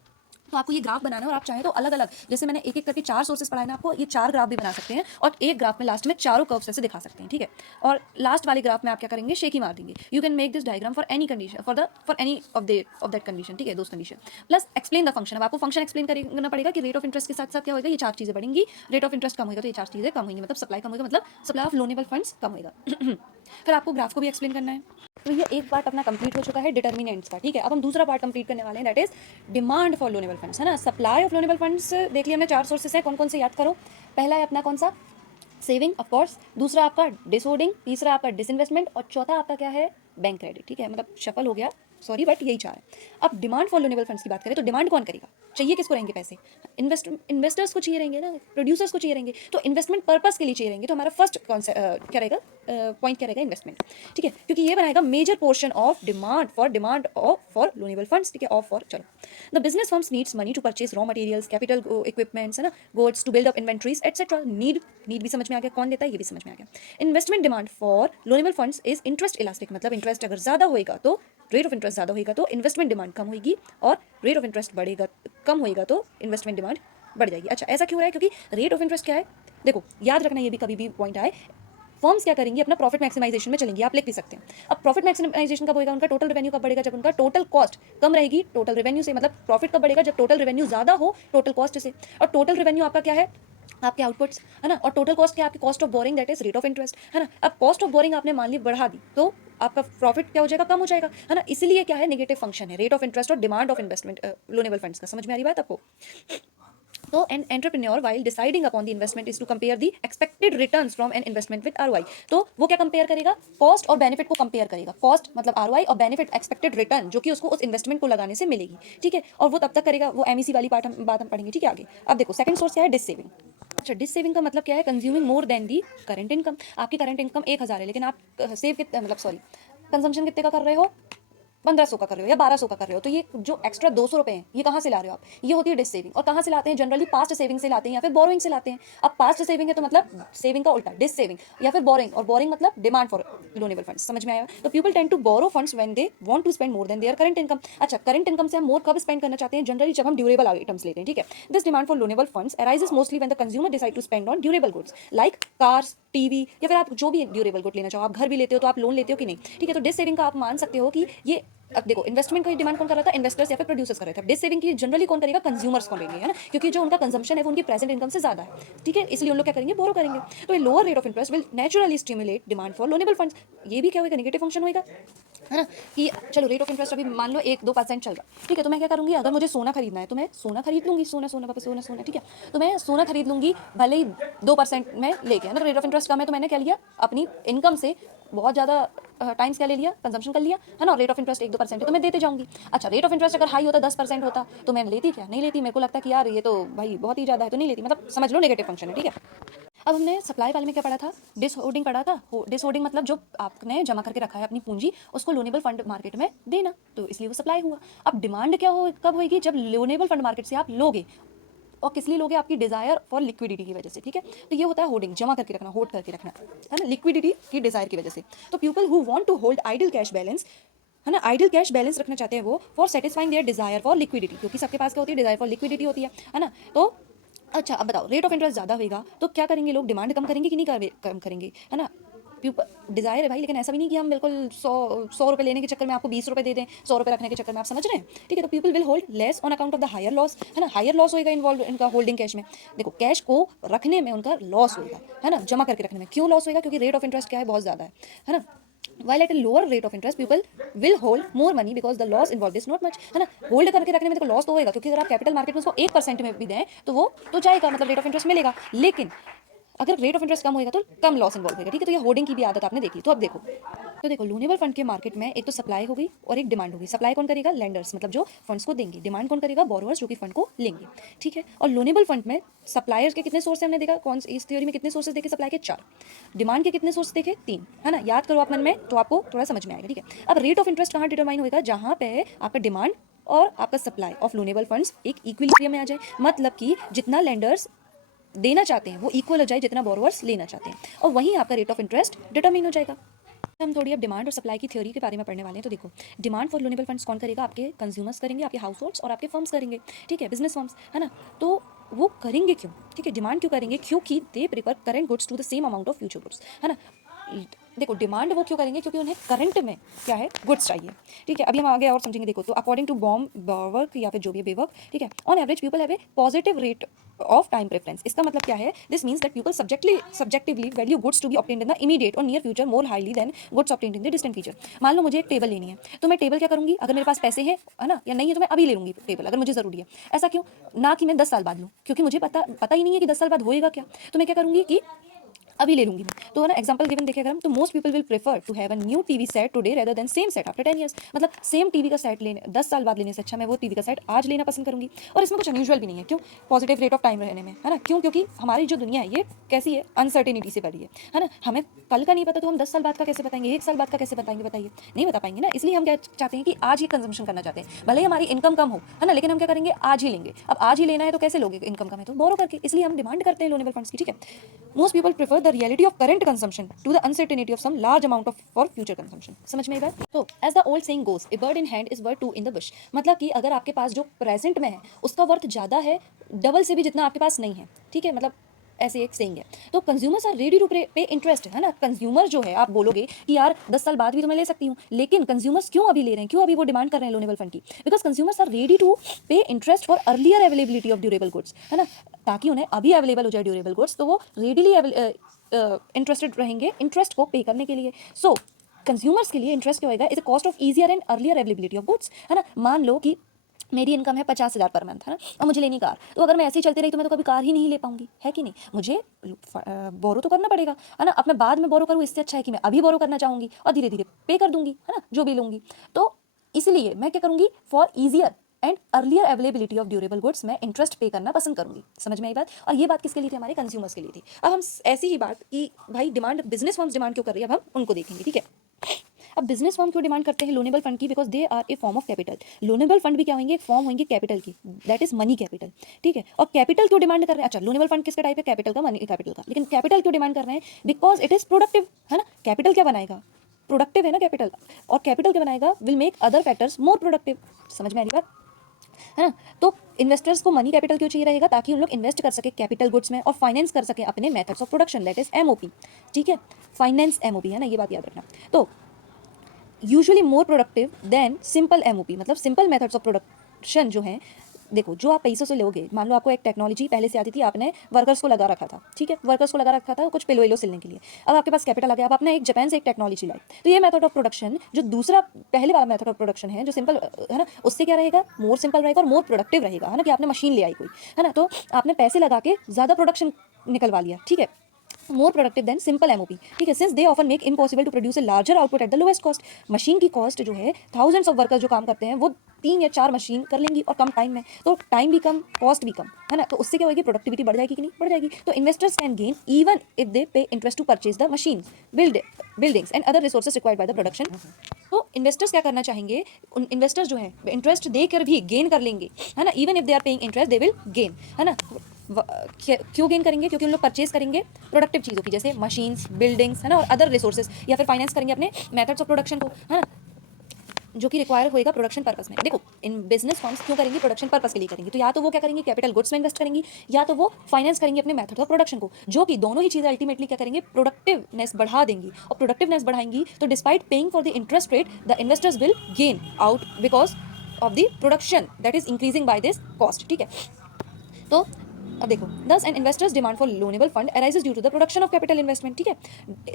तो आपको ये ग्राफ बनाना है और आप चाहें तो अलग अलग, जैसे मैंने एक एक करके 4 सोर्सेस पढ़ाए ना आपको, ये 4 ग्राफ भी बना सकते हैं और एक ग्राफ में लास्ट में चारों कर्व्स ऐसे दिखा सकते हैं, ठीक है। और लास्ट वाले ग्राफ में आप क्या करेंगे, शेक ही मार देंगे। You can make this diagram for any condition, for any of that condition, ठीक है, those condition plus explain the function. अब आपको फंक्शन एक्सप्लेन करना पड़ेगा कि रेट ऑफ इंटरेस्ट के साथ साथ क्या होगा, ये 4 चीजें बढ़ेंगी, रेट ऑफ इंटरेस्ट कम होगा तो ये 4 चीजें कम होंगी, मतलब सप्लाई कम होगा, मतलब सप्लाई ऑफ लोनेबल फंड्स कम होगा। फिर आपको ग्राफ को भी एक्सप्लेन करना है। तो ये एक पार्ट अपना कंप्लीट हो चुका है डिटर्मिनेंट्स का, ठीक है। अब हम दूसरा पार्ट कंप्लीट करने वाले हैं, that is demand for loanable funds, है ना। सप्लाई ऑफ लोनेबल फंड्स देख लिया हमने, 4 सोर्सेस है, कौन कौन से याद करो। पहला है अपना कौन सा, सेविंग ऑफ कोर्स, दूसरा आपका डिसहोल्डिंग, तीसरा आपका डिसइन्वेस्टमेंट और चौथा आपका क्या है, बैंक क्रेडिट, ठीक है। मतलब शफल हो गया, सॉरी बट यही 4 है। अब डिमांड फॉर लोनेबल फंड्स की बात करें तो डिमांड कौन करेगा, चाहिए किसको रहेंगे पैसे, इन्वेस्टर्स को चाहिए रहेंगे ना, प्रोड्यूसर्स को चाहिए रहेंगे, तो इन्वेस्टमेंट पर्पस के लिए चाहिए रहेंगे। तो हमारा फर्स्ट क्या रहेगा, पॉइंट क्या रहेगा, इन्वेस्टमेंट, ठीक है, क्योंकि ये बनाएगा major portion of demand for loanable funds, ठीक है, ऑफ फॉर, चलो। The business firms needs money to purchase raw materials, capital equipments, है ना, goods to build up inventories etcetera. Need भी समझ में आ गया, कौन देता है ये भी समझ में आ गया। Investment demand for loanable funds is interest elastic, मतलब इंटरेस्ट अगर ज्यादा होएगा तो रेट ऑफ इंटरेस्ट ज़्यादा होएगा तो इन्वेस्टमेंट डिमांड कम होगी, और रेट ऑफ इंटरेस्ट बढ़ेगा, कम होएगा तो इन्वेस्टमेंट डिमांड बढ़ जाएगी। अच्छा, ऐसा क्यों हो रहा है, क्योंकि रेट ऑफ इंटरेस्ट क्या है, देखो याद रखना, ये भी कभी भी पॉइंट आए, फर्म्स क्या करेंगी, अपना प्रॉफिट मैक्सिमाइजेशन में चलेंगी, आप लिख भी सकते हैं। अब प्रॉफिट मैक्सिमाइजेशन कब होगा, उनका टोटल रेवेन्यू कब बढ़ेगा, जब उनका टोटल कॉस्ट कम रहेगी टोटल रेवेन्यू से, मतलब प्रॉफिट कब बढ़ेगा, जब टोटल रेवेन्यू ज़्यादा हो टोटल कॉस्ट से। और टोटल रेवेन्यू आपका क्या है, आपके आउटपुट्स, है ना, और टोटल कॉस्ट क्या है, आपकी cost of boring, that is rate of interest, है ना। अब कॉस्ट ऑफ बोरिंग आपने मान ली बढ़ा दी तो आपका प्रॉफिट क्या हो जाएगा, कम हो जाएगा, है ना। इसीलिए क्या है, नेगेटिव फंक्शन है रेट ऑफ इंटरेस्ट और demand of investment loanable funds का। समझ में आ रही बात आपको? तो an entrepreneur while deciding upon the investment is to compare the expected returns from an investment with ROI. तो वो क्या कंपेयर करेगा, कॉस्ट और बेनिफिट को कंपेयर करेगा, कॉस्ट मतलब आरओआई और बेनिफिट एक्सपेक्टेड रिटर्न जो कि उसको उस इन्वेस्टमेंट को लगाने से मिलेगी, ठीक है। और वो तब तक करेगा, वो एमईसी वाली बात हम पढ़ेंगे, ठीक है, आगे। अब देखो सेकंड सोर्स क्या है, डिस सेविंग। अच्छा, डिस सेविंग का मतलब क्या है, कंज्यूमिंग मोर देन दी करंट इनकम। आपकी करंट इनकम 1000 है, लेकिन आप सेव कितने, मतलब सॉरी, कंजम्पशन कितने का कर रहे हो, 1500 का कर रहे हो या 1200 का कर रहे हो, तो ये जो एक्स्ट्रा 200 रुपए हैं ये कहाँ से ला रहे हो आप, ये होती है डिस सेविंग। और कहाँ से लाते हैं, जनरली पास्ट सेविंग से लाते हैं या फिर बोरोइंग से लाते हैं। अब पास्ट सेविंग है तो मतलब सेविंग का उल्टा डिस सेविंग, या फिर बोरिंग, और बोरिंग मतलब डिमांड फॉर लोनेबल फंड्स। समझ में आया? तो people tend to borrow funds when they want to spend more than their current income. अच्छा, करंट इनकम से हम मोर कब स्पेंड करना चाहते हैं, जनरली जब हम ड्यूरेबल आइटम्स लेते हैं, ठीक है। This demand for loanable funds arises mostly when the consumer decide to spend on durable goods like cars, TV, या फिर आप जो भी ड्यूरेबल गुड लेना चाहो, आप घर भी लेते हो तो आप लोन लेते हो कि नहीं, ठीक है। तो डिस सेविंग का आप मान सकते हो कि ये, अब देखो इन्वेस्टमेंट की डिमांड कौन कर रहा था, इन्वेस्टर्स या फिर प्रोड्यूसर्स कर रहे थे। डिस सेविंग की जनरली कौन करेगा, कंज्यूमर्स कौन लेंगे, है ना, क्योंकि जो उनका कंजम्पशन है वो उनकी प्रेजेंट इनकम से ज्यादा है, ठीक है, इसलिए उन लोग क्या करेंगे, बोरो करेंगे। तो ये lower rate of interest will naturally stimulate demand for loanable funds. ये भी क्या होगा, नेगेटिव फंक्शन होगा, है ना, कि चलो रेट ऑफ इंटरेस्ट अभी मान लो 1-2% चल रहा है, ठीक है। तो मैं क्या करूंगी, अगर मुझे सोना खरीदना है तो मैं सोना खरीद लूंगी, सोना वापस सोना, ठीक है। तो मैं सोना खरीद लूंगी, भले ही 2% में लेके, है ना, रेट ऑफ इंटरेस्ट कम है तो मैंने क्या लिया, अपनी इनकम से बहुत ज़्यादा टाइम्स क्या ले लिया, कंजम्पशन कर लिया, है ना। रेट ऑफ इंटरेस्ट 1-2% है तो मैं देते जाऊंगी। अच्छा, रेट ऑफ इंटरेस्ट अगर हाई होता, 10% होता, तो मैं लेती क्या, नहीं लेती। मेरे को लगता कि यार ये तो भाई बहुत ही ज़्यादा है तो नहीं लेती, मतलब समझ लो नेगेटिव फंक्शन है, ठीक है। अब हमने सप्लाई वाले में क्या पढ़ा था, डिसहोल्डिंग पढ़ा था। डिसहोल्डिंग मतलब जो आपने जमा करके रखा है अपनी पूंजी, उसको लोनेबल फंड मार्केट में देना, तो इसलिए वो सप्लाई हुआ। अब डिमांड क्या हो, कब होगी, जब लोनेबल फंड मार्केट से आप लोगे, और किस लिए लोगे, आपकी डिजायर फॉर लिक्विडिटी की वजह से, ठीक है। तो ये होता है होल्डिंग, जमा करके रखना, होल्ड करके रखना, है ना, लिक्विडिटी की डिजायर की वजह से। तो people who want to hold idle cash balance, है ना, आइडल कैश बैलेंस रखना चाहते हैं वो, for satisfying their desire for liquidity, क्योंकि सबके पास क्या होती है, डिजायर फॉर लिक्विडिटी होती है ना। तो अच्छा, अब बताओ, रेट ऑफ इंटरेस्ट ज़्यादा होगा तो क्या करेंगे लोग, डिमांड कम करेंगे कि नहीं कम करेंगे, है ना। डिज़ायर है भाई, लेकिन ऐसा भी नहीं कि हम बिल्कुल 100 रुपये लेने के चक्कर में आपको 20 रुपये दे दें, 100 रुपये रखने के चक्कर में, आप समझ रहे हैं? ठीक है, तो people will hold less on account of the higher loss, है ना, हायर लॉस होएगा इन्वॉल्व इनका होल्डिंग कैश में। देखो कैश को रखने में उनका लॉस होएगा, है ना, जमा करके रखने में। क्यों लॉस होएगा? क्योंकि रेट ऑफ इंटरेस्ट क्या है, बहुत ज़्यादा है ना। While at a lower rate of interest, people will hold more money because the loss involved is not much, है ना। होल्ड करके रखने में देखो लॉस तो होएगा, क्योंकि अगर आप कैपिटल मार्केट में उसको 1% में भी दें तो वो तो जाएगा, मतलब रेट ऑफ इंटरेस्ट मिलेगा। लेकिन अगर रेट ऑफ इंटरेस्ट कम होएगा तो कम लॉस इन्वॉल्व होगा, ठीक है। तो ये होल्डिंग की भी आदत आपने देखी। तो अब देखो, लोनेबल फंड के मार्केट में एक तो सप्लाई हो गई और एक डिमांड होगी। सप्लाई कौन करेगा? लेंडर्स, मतलब जो फंड्स को देंगे। डिमांड कौन करेगा? बोरोवर्स, जो कि फंड को लेंगे, ठीक है। और लोनेबल फंड में सप्लायर्स के कितने सोर्स हमने देखा, कौन इस थ्योरी में कितने सोर्सेज देखे सप्लाई के? 4। डिमांड के कितने सोर्स देखे? 3, है ना। याद करो आप मन में, तो आपको थोड़ा समझ में आएगा, ठीक है। अब रेट ऑफ इंटरेस्ट कहाँ डिटरमाइन होगा? जहाँ पे आपका डिमांड और आपका सप्लाई ऑफ लोनेबल फंड्स एक इक्विलिब्रियम में आ जाए, मतलब कि जितना लेंडर्स देना चाहते हैं वो इक्वल हो जाए जितना बोरोवर्स लेना चाहते हैं, और वहीं आपका रेट ऑफ इंटरेस्ट डिटरमिन हो जाएगा। हम थोड़ी अब डिमांड और सप्लाई की थ्योरी के बारे में पढ़ने वाले हैं। तो देखो, डिमांड फॉर लोनेबल फंड्स कौन करेगा? आपके कंज्यूमर्स करेंगे, आपके हाउस होल्ड्स और आपके फर्म्स करेंगे, ठीक है, बिजनेस फर्म्स, है ना। तो वो करेंगे क्यों? ठीक है, डिमांड क्यों करेंगे? क्योंकि they prefer current goods to the same amount of future goods, है ना। देखो, डिमांड वो क्यों करेंगे? क्योंकि उन्हें करंट में क्या है? गुड्स चाहिए, ठीक है। अभी हम आगे और समझेंगे। देखो, तो अकॉर्डिंग टू बॉम वर्क या फिर जो भी बेवर्क, ठीक है, on average people have a positive rate of time preference. इसका मतलब क्या है? This means that people subjectively value goods to be obtained in the immediate or near future more highly than goods obtained in the distant future. मान लो मुझे एक table लेनी है, तो मैं टेबल क्या करूंगी? अगर मेरे पास पैसे हैं, है ना, या नहीं है, तो मैं अभी ले लूंगी टेबल, अगर मुझे जरूरी है। ऐसा क्यों? ना कि मैं 10 साल बाद लूँ, क्योंकि मुझे पता ही नहीं है कि 10 साल बाद होएगा क्या। तो मैं क्या करूंगी कि अभी ले लूंगी मैं। तो है ना, एग्जांपल गिवन देखें अगर हम, तो most people will prefer to have a new TV set today rather than same set after 10 years. मतलब सेम टीवी का सेट लेने 10 साल बाद लेने से अच्छा मैं वो टीवी का सेट आज लेना पसंद करूंगी। और इसमें कुछ अनयूजुअल भी नहीं है। क्यों? पॉजिटिव रेट ऑफ टाइम रहने में, है ना। क्यों? क्योंकि हमारी जो दुनिया है ये कैसी है? अनसर्टेनिटी से भरी है ना। हमें कल का नहीं पता, तो हम 10 साल बाद का कैसे बताएंगे? 1 साल बाद का कैसे बताएंगे? बताइए, नहीं बता पाएंगे ना। इसलिए हम क्या चाहते हैं कि आज ही कंजम्पशन करना चाहते हैं। भले ही हमारी इनकम कम हो, है ना, लेकिन हम क्या करेंगे? आज ही लेंगे। अब आज ही लेना है तो कैसे लोगे? इनकम कम है तो बोरो करके। इसलिए हम डिमांड करते हैं लोनेबल फंड्स की, ठीक है। Most people prefer the reality of current consumption to the uncertainty of some large amount of for future consumption। समझ में आई बात? तो as the old saying goes, a bird in hand is worth two in the bush। मतलब कि अगर आपके पास जो present में है उसका वर्थ ज़्यादा है डबल से भी जितना आपके पास नहीं है, ठीक है। मतलब ऐसे एक सेइंग है। तो consumers are ready to pay interest, है ना। कंज्यूमर जो है, आप बोलोगे कि यार 10 साल बाद भी तो मैं ले सकती हूँ, लेकिन कंज्यूमर्स क्यों अभी ले रहे हैं? क्यों अभी वो डिमांड कर रहे हैं लोनेबल फंड की? Because consumers are ready to pay interest for earlier availability of durable goods, है ना। ताकि उन्हें अभी अवेलेबल हो जाए ड्यूरेबल गुड्स, तो वो रेडीली इंटरेस्टेड रहेंगे इंटरेस्ट को पे करने के लिए। सो कंज्यूमर्स के लिए इंटरेस्ट क्या होगा? Is a cost of easier and earlier availability of goods, है ना। मान लो कि मेरी इनकम है 50,000 पर मंथ, है ना, और मुझे लेनी कार। तो अगर मैं ऐसे ही चलती रही तो मैं तो कभी कार ही नहीं ले पाऊंगी, है कि नहीं। मुझे बोरो तो करना पड़ेगा, है ना। अब मैं बाद में बोरो करूँ, इससे अच्छा है कि मैं अभी बोरो करना चाहूँगी और धीरे धीरे पे कर दूंगी, है ना, जो भी लूँगी। तो इसलिए मैं क्या करूँगी? For easier and earlier availability of durable goods मैं इंटरेस्ट पे करना पसंद करूंगी। समझ में आई बात? और ये बात किसके लिए थी? हमारे कंज्यूमर्स के लिए थी। अब हम ऐसी ही बात कि भाई डिमांड, बिजनेस फर्म्स डिमांड क्यों कर रही है, अब हम उनको देखेंगे, ठीक है। अब बिजनेस फर्म क्यों डिमांड करते हैं लोनेबल फंड की? Because they are a form of capital. Loanable fund भी क्या होंगे? एक फॉर्म होंगे कैपिटल की, दैट इज मनी कैपिटल, ठीक है। और कैपिटल क्यों डिमांड कर रहे हैं? अच्छा, लोनेबल फंड किसका टाइप है? कैपिटल का, मनी कैपिटल का। लेकिन कैपिटल क्यों डिमांड कर रहे हैं? बिकॉज इट इज प्रोडक्टिव, है ना। कैपिटल क्या बनाएगा? प्रोडक्टिव, है ना कैपिटल। और कैपिटल क्या बनाएगा? Will make other factors more productive. समझ में आ रही बात, है ना। तो इन्वेस्टर्स को मनी कैपिटल क्यों चाहिए रहेगा? ताकि उन लोग इन्वेस्ट कर सके कैपिटल गुड्स में और फाइनेंस कर सके अपने methods of production, that is MOP, ठीक है। फाइनेंस एमओपी, है ना, ये बात याद रखना। तो usually more productive than simple MOP, मतलब सिंपल मेथड्स ऑफ प्रोडक्शन जो हैं। देखो, जो आप पैसों से लोगे, मान लो आपको एक टेक्नोलॉजी पहले से आती थी, आपने वर्कर्स को लगा रखा था, ठीक है, वर्कर्स को लगा रखा था कुछ पिलो सिलने के लिए। अब आपके पास कैपिटल आ गया, अब आपने एक जापान से एक टेक्नोलॉजी लाई, तो ये मेथड ऑफ प्रोडक्शन जो दूसरा पहले वाला मेथड ऑफ प्रोडक्शन है जो सिंपल, है ना, उससे क्या रहेगा? मोर सिंपल रहेगा और मोर प्रोडक्टिव रहेगा, है ना। कि आपने मशीन ले आई कोई, है ना, तो आपने पैसे लगा के ज़्यादा प्रोडक्शन निकलवा लिया, ठीक है। more productive than simple MOP, ठीक है। since they often make impossible to produce a larger output at the lowest cost। Machine की कॉस्ट जो है, थाउजेंड्स ऑफ वर्कर्स जो काम करते हैं वो 3 या 4 मशीन कर लेंगी और कम टाइम में, तो टाइम भी कम, कॉस्ट भी कम, है ना। तो उससे क्या होगी? प्रोडक्टिविटी बढ़ जाएगी कि नहीं? बढ़ जाएगी। तो investors can gain even if they pay interest to purchase the machine, buildings and other resources required by the production. तो इन्वेस्टर्स क्या करना चाहेंगे? उन इन्वेस्टर्स जो है इंटरेस्ट देकर भी गेन कर लेंगे, है ना। Even if they are paying interest they will gain, है ना। क्यों गेन करेंगे? क्योंकि उन लोग परचेज करेंगे प्रोडक्टिव चीज़ों की, जैसे मशीन्स, बिल्डिंग्स, है ना, और अदर रिसोर्सेज, या फिर फाइनेंस करेंगे अपने मेथड्स ऑफ प्रोडक्शन को, है ना। जो कि रिक्वायर होएगा प्रोडक्शन पर्पस में। देखो इन बिजनेस फर्म्स क्यों करेंगी, प्रोडक्शन पर्पस के लिए करेंगी, तो या तो वो क्या करेंगी कैपिटल गुड्स में इन्वेस्ट करेंगी, या तो वो फाइनेंस करेंगी अपने मेथड ऑफ प्रोडक्शन को, जो कि दोनों ही चीज़ें अल्टीमेटली क्या करेंगे, प्रोडक्टिवनेस बढ़ा देंगी। और प्रोडक्टिवनेस बढ़ाएंगी तो despite paying for the interest rate the investors will gain out because of the production that is increasing by this cost. ठीक है, तो अब देखो thus an investors demand for loanable fund arises due to the production of capital investment. ठीक है,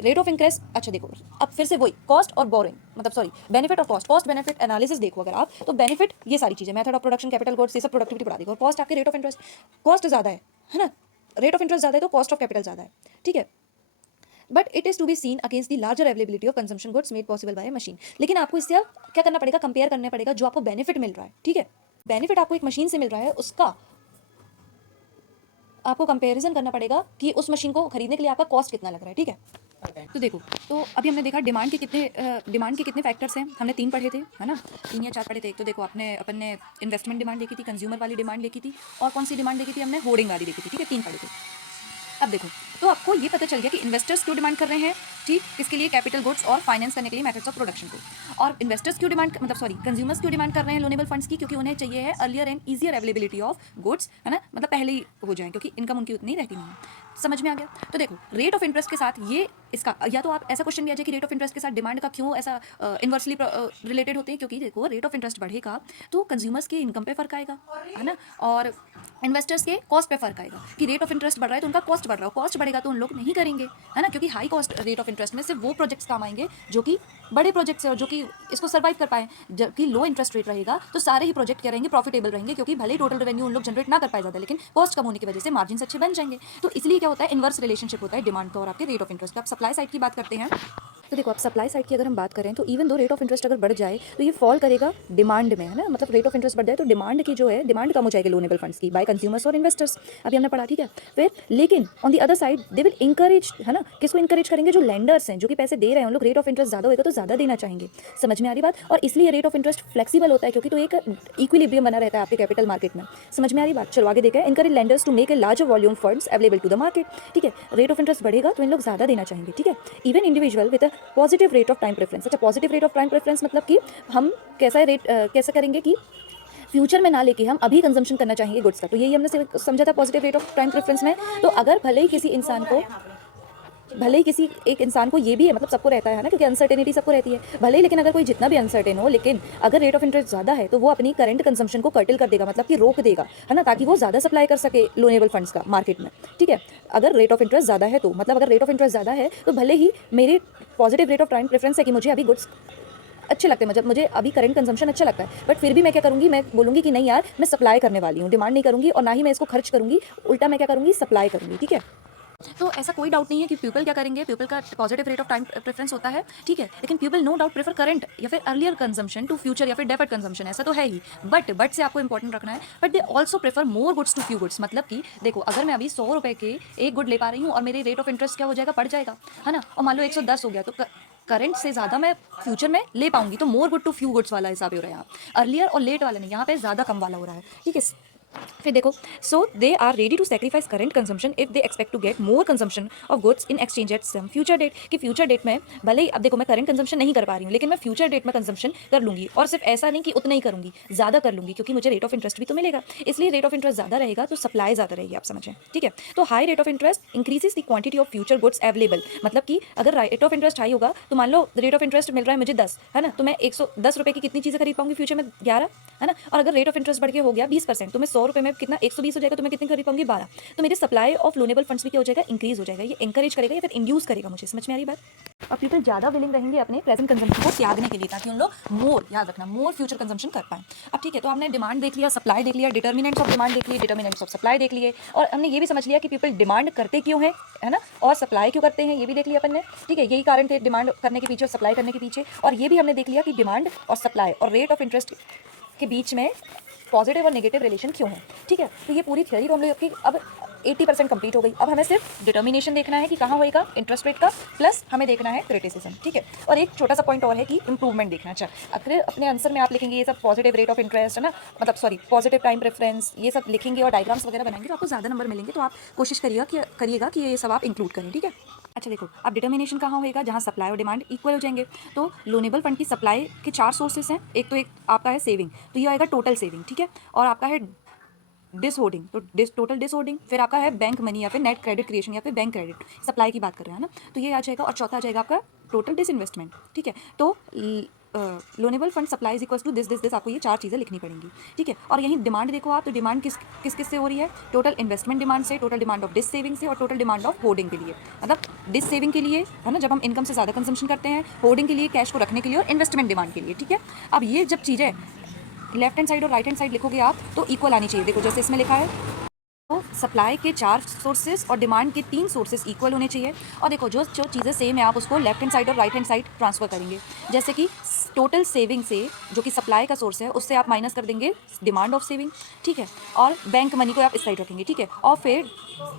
rate of increase, अच्छा देखो अब फिर से वही कॉस्ट और बोरिंग, मतलब सॉरी बेनिफिट और कॉस्ट बेनिफिट एनालिसिस देखो अगर आप, तो बेनिफिट ये सारी चीज़ें method of production capital goods ये सब प्रोडक्टिविटी बढ़ा देगा, और कॉस्ट आपके रेट ऑफ इंटरेस्ट, कॉस्ट ज़्यादा है ना, रेट ऑफ इंटरेस्ट ज़्यादा है तो कॉस्ट ऑफ कैपिटल ज़्यादा है। ठीक है, but it is to be seen against the larger availability of consumption goods made possible by machine. लेकिन आपको इससे क्या करना पड़ेगा, कंपेयर करना पड़ेगा जो आपको बेनिफिट मिल रहा है। ठीक है, बेनिफिट आपको एक मशीन से मिल रहा है, उसका आपको कंपैरिजन करना पड़ेगा कि उस मशीन को खरीदने के लिए आपका कॉस्ट कितना लग रहा है। ठीक है, तो देखो तो अभी हमने देखा डिमांड के कितने फैक्टर्स हैं, हमने 3 पढ़े थे, है ना, 3 या 4 पढ़े थे। एक तो देखो अपन ने इन्वेस्टमेंट डिमांड देखी थी, कंज्यूमर वाली डिमांड देखी थी, और कौन सी डिमांड देखी थी हमने, होर्डिंग वाली देखी थी। ठीक है, 3 पढ़े थे। अब देखो तो आपको ये पता चल गया कि इन्वेस्टर्स क्यों डिमांड कर रहे हैं, ठीक, किसके लिए, कैपिटल गुड्स और फाइनेंस करने के लिए मेथड्स ऑफ प्रोडक्शन को। और इन्वेस्टर्स क्यों डिमांड, मतलब सॉरी कंज्यूमर्स क्यों डिमांड कर रहे हैं लोनेबल फंड्स की, क्योंकि उन्हें चाहिए है earlier and easier availability of goods, है ना, मतलब पहले ही हो जाए क्योंकि इनकम उनकी उतनी रहती नहीं है। समझ में आ गया। तो देखो रेट ऑफ इंटरेस्ट के साथ ये इसका, या तो आप ऐसा क्वेश्चन भी आ जाए कि रेट ऑफ इंटरेस्ट के साथ डिमांड का क्यों ऐसा इन्वर्सली रिलेटेड होते हैं, क्योंकि देखो रेट ऑफ इंटरेस्ट बढ़ेगा तो कंज्यूमर्स के इनकम पे फर्क आएगा, है ना, और इन्वेस्टर्स के कॉस्ट पे फर्क आएगा कि रेट ऑफ इंटरेस्ट बढ़ रहा है तो उनका कॉस्ट बढ़ रहा है, कॉस्ट बढ़ेगा तो उन लोग नहीं करेंगे, है ना, क्योंकि high cost rate of interest में सिर्फ वो प्रोजेक्ट्स काम आएंगे जो कि बड़े प्रोजेक्ट्स है और जो कि इसको सर्वाइव कर पाए। जबकि लो इंटरेस्ट रेट रहेगा तो सारे ही प्रोजेक्ट क्या रहेंगे, प्रॉफिटेबल रहेंगे, क्योंकि भले ही टोटल रेवेन्यू उन लोग जनरेट ना कर पाए ज़्यादा, लेकिन कॉस्ट कम होने की वजह से मार्जिन अच्छे बन जाएंगे। तो इसलिए क्या होता है, इनवर्स रिलेशनशिप होता है डिमांड का और आपके रेट ऑफ इंटरेस्ट का। आप सप्लाई साइड की बात करते हैं तो देखो आप सप्लाई साइड की अगर हम बात करें तो even though rate of interest अगर बढ़ जाए तो ये फॉल करेगा डिमांड में, है ना, मतलब रेट ऑफ इंटरेस्ट बढ़ जाए तो डिमांड की जो है डिमांड कम हो जाएगी लोनेबल फंड्स की बाय कंज्यूमर्स और इन्वेस्टर्स, अभी हमने पढ़ा। ठीक है, फिर लेकिन on the other side they will encourage, है ना, किसको इंकरेज करेंगे, जो लेंडर्स हैं जो कि पैसे दे रहे हैं उन लोग रेट ऑफ इंटरेस्ट ज़्यादा होगा तो ज़्यादा देना चाहेंगे। समझ में आ रही बात, और इसलिए रेट ऑफ इंटरेस्ट फ्लेक्सिबल होता है क्योंकि तो एक इक्विलिब्रियम बना रहता है आपके कैपिटल मार्केट में। समझ में आ रही बात, चलो आगे देखें। Encourage lenders to make a larger volume funds available to the market. ठीक है, रेट ऑफ इंटरेस्ट बढ़ेगा तो इन लोग ज़्यादा देना चाहेंगे। ठीक है, even individual with a positive rate of time preference. अच्छा, positive rate of time preference मतलब कि हम कैसा रेट कैसा करेंगे कि फ्यूचर में ना लेके हम अभी कंजम्पशन करना चाहेंगे गुड्स का, तो यही हमने समझा था positive rate of time preference में। तो अगर भले ही किसी एक इंसान को ये भी है, मतलब सबको रहता है ना, क्योंकि अनसर्टेनिटी सबको रहती है, भले ही लेकिन अगर कोई जितना भी अनसर्टेन हो, लेकिन अगर रेट ऑफ इंटरेस्ट ज़्यादा है तो वो अपनी करंट कंजम्पशन को कर्टेल कर देगा, मतलब कि रोक देगा, है ना, ताकि वो ज़्यादा सप्लाई कर सके लोनेबल फंड्स का मार्केट में। ठीक है, अगर रेट ऑफ इंटरेस्ट ज़्यादा है तो मतलब अगर रेट ऑफ इंटरेस्ट ज़्यादा है तो भले ही मेरे positive rate of time preference है कि मुझे अभी गुड्स अच्छे लगते हैं, मतलब मुझे अभी करंट कंजम्पशन अच्छा लगता है, बट फिर भी मैं क्या करूँगी, मैं बोलूँगी कि नहीं यार मैं सप्लाई करने वाली हूँ, डिमांड नहीं करूँगी और ना ही मैं इसको खर्च करूँगी, उल्टा मैं क्या करूँगी, सप्लाई करूँगी। ठीक है, तो ऐसा कोई डाउट नहीं है कि पीपल क्या करेंगे, पीपल का positive rate of time preference होता है। ठीक है, लेकिन people know doubt prefer current या फिर अर्लियर कंजम्पशन टू फ्यूचर या फिर डेफर्ड कंजम्पशन, ऐसा तो है ही। बट से आपको इंपॉर्टेंट रखना है, but they also prefer more goods to few goods. मतलब कि देखो अगर मैं अभी 100 रुपये के एक गुड ले पा रही हूँ और मेरे रेट ऑफ इंटरेस्ट क्या हो जाएगा, बढ़ जाएगा, है ना, और मान लो 110 हो गया तो करंट से ज़्यादा मैं फ्यूचर में ले पाऊंगी, तो more good to few goods वाला हिसाब हो रहा है यहाँ, अर्लियर और लेट वाला नहीं, यहाँ पे ज़्यादा कम वाला हो रहा है। ठीक है, फिर देखो so they are ready to sacrifice current consumption if they expect to get more consumption of goods in exchange at some future date, कि फ्यूचर डेट में भले ही अब देखो मैं करंट कंजम्पशन नहीं कर पा रही हूँ लेकिन मैं फ्यूचर डेट में कंजम्पशन कर लूँगी, और सिर्फ ऐसा नहीं कि उतना ही करूँगी, ज़्यादा कर लूँगी क्योंकि मुझे रेट ऑफ इंटरेस्ट भी तो मिलेगा, इसलिए रेट ऑफ इंटरेस्ट ज़्यादा रहेगा तो सप्लाई ज़्यादा रहेगी, आप समझें। ठीक है, तो high rate of interest increases the quantity of future goods available, मतलब कि अगर रेट ऑफ इंटरेस्ट हाई होगा तो मान लो रेट ऑफ इंटरेस्ट मिल रहा है मुझे 10, है ना, तो मैं 110 रुपये की कितनी चीज़ें खरीद पाऊंगी फ्यूचर में, 11, है ना, और अगर रेट ऑफ इंटरेस्ट बढ़ के हो गया 20% तो मैं 100 रुपये में कितना 120 हो जाएगा, तो मैं कितनी खरीद पाऊंगी, 12, तो मेरे सप्लाई ऑफ लोनेबल फंड्स भी क्या हो जाएगा, इंक्रीज हो जाएगा, ये इंकरेज करेगा या फिर इंड्यूस करेगा मुझे। समझ में आ रही बात, और पीपल ज़्यादा विलिंग रहेंगे अपने प्रेजेंट कंजम्पशन को त्यागने के लिए ताकि उन लोग मोर, याद रखना, मोर फ्यूचर कंजम्पशन कर पाएं। अब ठीक है, तो हमने डिमांड देख लिया, सप्लाई देख लिया, डिटर्मिनेंट्स ऑफ डिमांड देख लिए, डिटर्मिनेंट्स ऑफ सप्लाई देख लिए, और हमने ये भी समझ लिया कि पीपल डिमांड करते क्यों है ना, और सप्लाई क्यों करते हैं, ये भी देख लिया अपन ने। ठीक है, यही कारण थे डिमांड करने के पीछे और सप्लाई करने के पीछे, और ये भी हमने देख लिया कि डिमांड और सप्लाई और रेट ऑफ इंटरेस्ट के बीच में पॉजिटिव और नेगेटिव रिलेशन क्यों है। ठीक है, तो ये पूरी थ्योरी को हम लोग की अब 80% कंप्लीट हो गई। अब हमें सिर्फ डिटर्मिनेशन देखना है कि कहाँ होएगा इंटरेस्ट रेट का, प्लस हमें देखना है क्रिटिसिज्म। ठीक है, और एक छोटा सा पॉइंट और है कि इंप्रूवमेंट देखना। अच्छा, अगर अपने आंसर में आप लिखेंगे ये सब पॉजिटिव रेट ऑफ इंटरेस्ट, है ना, मतलब सॉरी पॉजिटिव टाइम प्रेफरेंस, ये सब लिखेंगे और डायग्राम्स वगैरह बनाएंगे तो आपको ज़्यादा नंबर मिलेंगे, तो आप कोशिश करिएगा कि ये सब आप इंक्लूड करें। ठीक है। अच्छा देखो, अब डिटर्मिनेशन कहाँ होएगा, जहाँ सप्लाई और डिमांड इक्वल हो जाएंगे। तो लोनेबल फंड की सप्लाई के 4 सोर्सेस हैं। एक आपका है सेविंग, तो ये आएगा टोटल सेविंग, ठीक है। और आपका है डिस होल्डिंग, तो टोटल डिस होल्डिंग। फिर आपका है बैंक मनी या फिर नेट क्रेडिट क्रिएशन या फिर बैंक क्रेडिट, सप्लाई की बात कर रहे हैं ना, तो ये आ जाएगा। और चौथा आ जाएगा आपका टोटल डिस इन्वेस्टमेंट, ठीक है। तो loanable fund supply is equals to this आपको ये 4 चीज़ें लिखनी पड़ेंगी, ठीक है। और यहीं डिमांड देखो आप, तो डिमांड किस से हो रही है, टोटल इन्वेस्टमेंट डिमांड से, total demand of dissaving से, और टोटल डिमांड ऑफ होर्डिंग के लिए। मतलब डिस सेविंग के लिए है ना, जब हम इनकम से ज़्यादा कंजम्पशन करते हैं, होर्डिंग के लिए कैश को रखने के लिए, और इन्वेस्टमेंट डिमांड के लिए, ठीक है। अब ये जब चीज़ें लेफ्ट हैंड साइड और राइट हैंड साइड लिखोगे आप, तो इक्वल आनी चाहिए। देखो जैसे इसमें लिखा है, तो सप्लाई के 4 सोर्सेज और डिमांड के 3 सोर्सेज इक्वल होने चाहिए। और देखो जो चीज़ें सेम है, आप उसको लेफ्ट हैंड साइड और राइट हैंड साइड ट्रांसफर करेंगे। जैसे कि टोटल सेविंग से, जो कि सप्लाई का सोर्स है, उससे आप माइनस कर देंगे डिमांड ऑफ सेविंग, ठीक है। और बैंक मनी को आप इस साइड रखेंगे, ठीक है। और फिर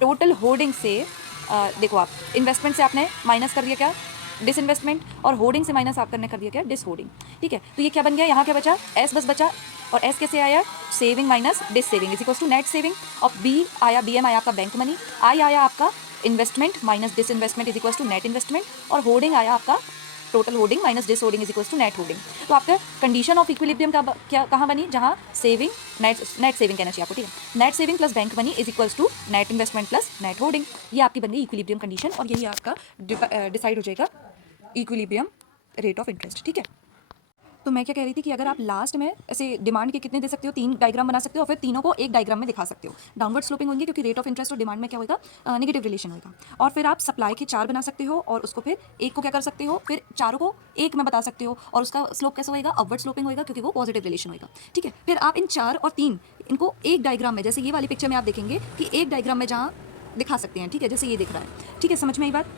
टोटल होर्डिंग से देखो आप इन्वेस्टमेंट से आपने माइनस कर दिया क्या, डिसइन्वेस्टमेंट, और होर्डिंग से माइनस आप करने कर दिया क्या, डिस होर्डिंग, ठीक है। तो ये क्या बन गया, यहाँ क्या बचा, एस बस बचा। और एस कैसे आया, saving minus dissaving is equals to net saving. और बी आया, बी एम आया आपका बैंक मनी, आई आया आपका investment minus disinvestment is equals to net investment, और होर्डिंग आया आपका total hoarding minus dishoarding is equals to net hoarding. तो आपका कंडीशन ऑफ इक्विलिब्रियम का क्या कहाँ बनी, जहाँ सेविंग नेट सेविंग कहना चाहिए आपको, ठीक है। Net saving plus bank money is equals to net investment plus net hoarding. ये आपकी बन गई इक्विलिब्रियम कंडीशन, और यही आपका डिसाइड हो जाएगा इक्विलिब्रियम रेट ऑफ इंटरेस्ट, ठीक है। तो मैं क्या कह रही थी कि अगर आप लास्ट में ऐसे डिमांड के कितने दे सकते हो, 3 डायग्राम बना सकते हो, और फिर तीनों को एक डायग्राम में दिखा सकते हो। डाउनवर्ड स्लोपिंग होंगे क्योंकि रेट ऑफ इंटरेस्ट और डिमांड में क्या होगा, नेगेटिव रिलेशन होगा। और फिर आप सप्लाई के 4 बना सकते हो, और उसको फिर एक को क्या कर सकते हो, फिर चारों को एक में बता सकते हो, और उसका स्लोप कैसा होगा, अपवर्ड स्लोपिंग होगा, क्योंकि वो पॉजिटिव रिलेशन होगा, ठीक है। फिर आप इन 4 और 3 इनको एक डायग्राम में, जैसे ये वाली पिक्चर में आप देखेंगे कि एक डायग्राम में जहाँ दिखा सकते हैं, ठीक है, जैसे ये दिख रहा है, ठीक है, समझ में आई बात।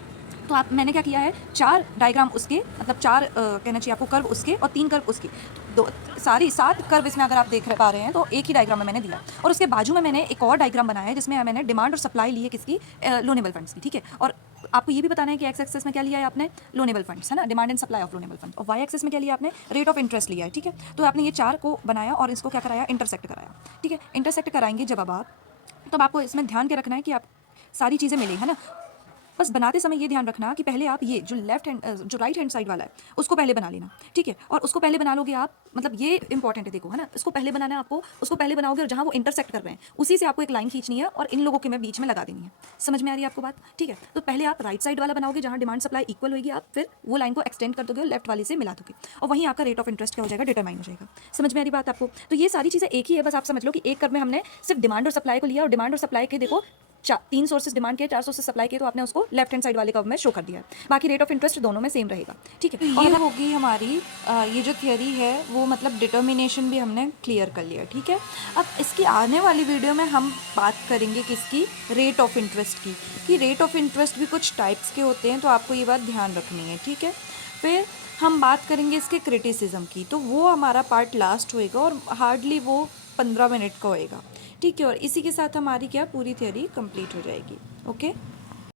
तो आप मैंने क्या किया है, 4 डायग्राम उसके, मतलब 4 कहना चाहिए आपको कर्व उसके, और 3 कर्व उसके, दो सारी 7 कर्व इसमें अगर आप देख पा रहे हैं, तो एक ही डायग्राम में मैंने दिया। और उसके बाजू में मैंने एक और डायग्राम बनाया है, जिसमें मैंने डिमांड और सप्लाई ली है किसकी, लोनेबल फंड्स की, ठीक है। और आपको ये भी बताना है कि एक्स एक्सेस में क्या लिया है आपने, लोनेबल फंड्स, है ना, demand and supply of loanable fund. और वाई एक्सेस में क्या लिया आपने, रेट ऑफ इंटरेस्ट लिया है, ठीक है। तो आपने ये 4 को बनाया और इसको क्या कराया, इंटरसेक्ट कराया, ठीक है। इंटरसेक्ट कराएंगे जब अब आप, तब आपको इसमें ध्यान के रखना है कि आप सारी चीज़ें मिली, है ना। बस बनाते समय ये ध्यान रखना कि पहले आप ये जो जो राइट हैंड साइड वाला है, उसको पहले बना लेना, ठीक है। और उसको पहले बना लोगे आप, मतलब ये इंपॉर्टेंट है, देखो, है ना, इसको पहले बनाना है आपको, उसको पहले बनाओगे, और जहाँ वो इंटरसेक्ट कर रहे हैं उसी से आपको एक लाइन खींचनी है, और इन लोगों के में बीच में लगा देनी है। समझ में आ रही है आपको बात, ठीक है। तो पहले आप राइट साइड वाला बनाओगे, जहाँ डिमांड सप्लाई इक्वल होगी, आप फिर वो लाइन को एक्सटेंड कर दोगे और लेफ्ट वाली से मिला दोगे, और वहीं आपका रेट ऑफ इंटरेस्ट क्या हो जाएगा, डिटरमाइन हो जाएगा। समझ में आ रही बात आपको। तो ये सारी चीज़ें एक ही है, बस आप समझ लो कि एक कर्व में हमने सिर्फ डिमांड और सप्लाई को लिया, और डिमांड और सप्लाई के देखो 3 सोर्सेज डिमांड के, 4 सोर्सेज सप्लाई के, तो आपने उसको लेफ्ट हैंड साइड वाले कर्व में शो कर दिया है। बाकी रेट ऑफ इंटरेस्ट दोनों में सेम रहेगा, ठीक है। तो ये होगी हमारी ये जो थियोरी है वो, मतलब डिटर्मिनेशन भी हमने क्लियर कर लिया, ठीक है। अब इसकी आने वाली वीडियो में हम बात करेंगे किसकी, रेट ऑफ इंटरेस्ट की, कि रेट ऑफ इंटरेस्ट भी कुछ टाइप्स के होते हैं, तो आपको ये बात ध्यान रखनी है, ठीक है। फिर हम बात करेंगे इसके क्रिटिसिज्म की, तो वो हमारा पार्ट लास्ट होएगा, और हार्डली वो 15 मिनट का होएगा, ठीक है। और इसी के साथ हमारी क्या पूरी थियोरी कंप्लीट हो जाएगी, ओके।